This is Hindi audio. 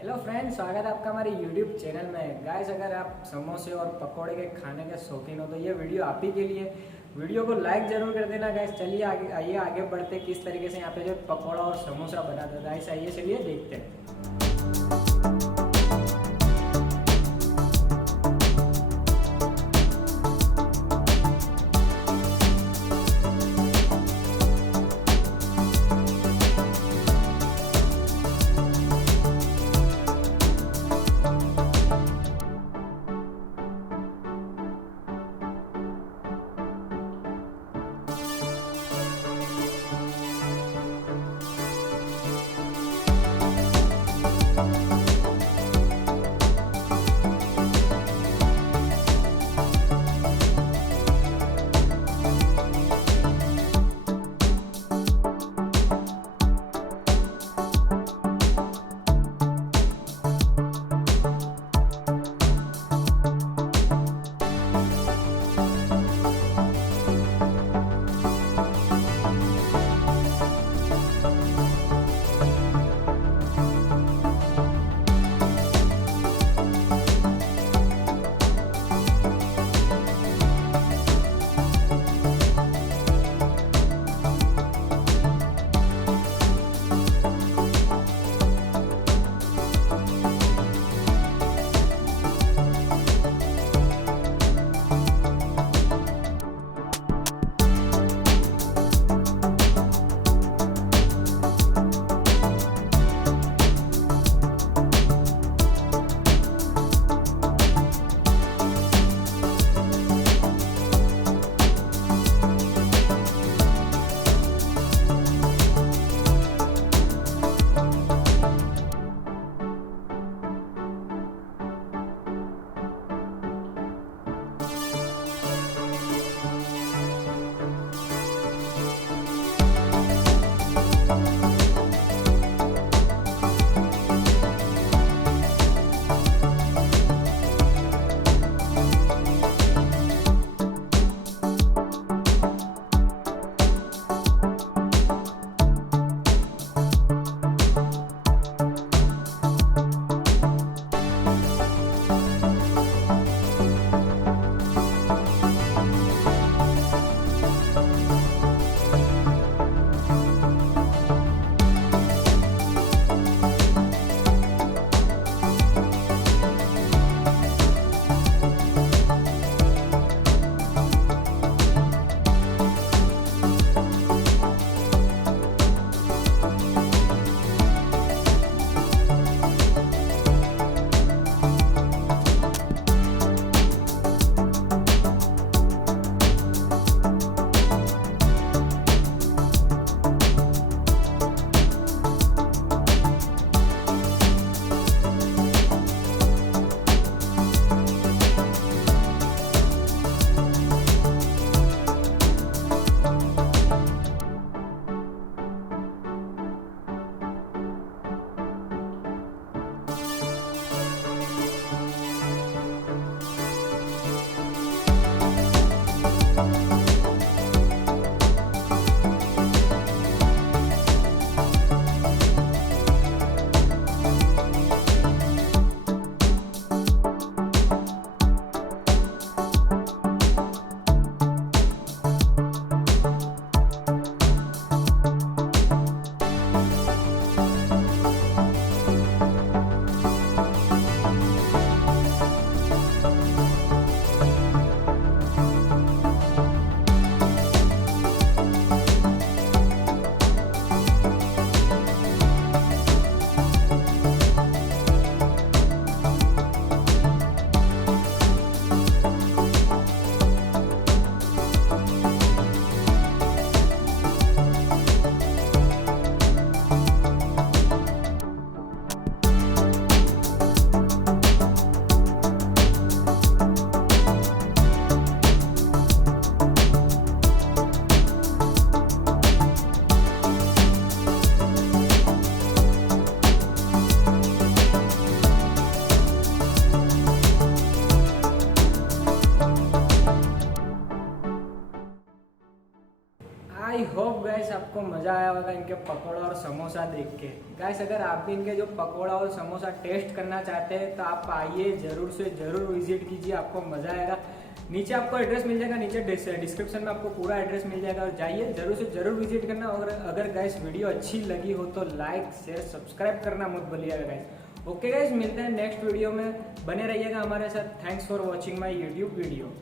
हेलो फ्रेंड्स, स्वागत है आपका हमारे यूट्यूब चैनल में। गाइस, अगर आप समोसे और पकोड़े के खाने के शौकीन हो तो ये वीडियो आप ही के लिए। वीडियो को लाइक जरूर कर देना गाइस। चलिए आगे बढ़ते किस तरीके से यहाँ पे जो पकोड़ा और समोसा बनाते हैं। गाइस आइए चलिए देखते हैं। आपको मज़ा आया होगा इनके पकौड़ा और समोसा देख के। गाइस अगर आप भी इनके जो पकौड़ा और समोसा टेस्ट करना चाहते हैं तो आप आइए, ज़रूर से ज़रूर विजिट कीजिए, आपको मज़ा आएगा। नीचे आपको एड्रेस मिल जाएगा, नीचे डिस्क्रिप्शन में आपको पूरा एड्रेस मिल जाएगा, और जाइए ज़रूर से ज़रूर विजिट करना। और अगर गाइस वीडियो अच्छी लगी हो तो लाइक शेयर सब्सक्राइब करना मत भूलिएगा गाइस। ओके गाइस, मिलते हैं नेक्स्ट वीडियो में, बने रहिएगा हमारे साथ। Thanks for watching my YouTube video.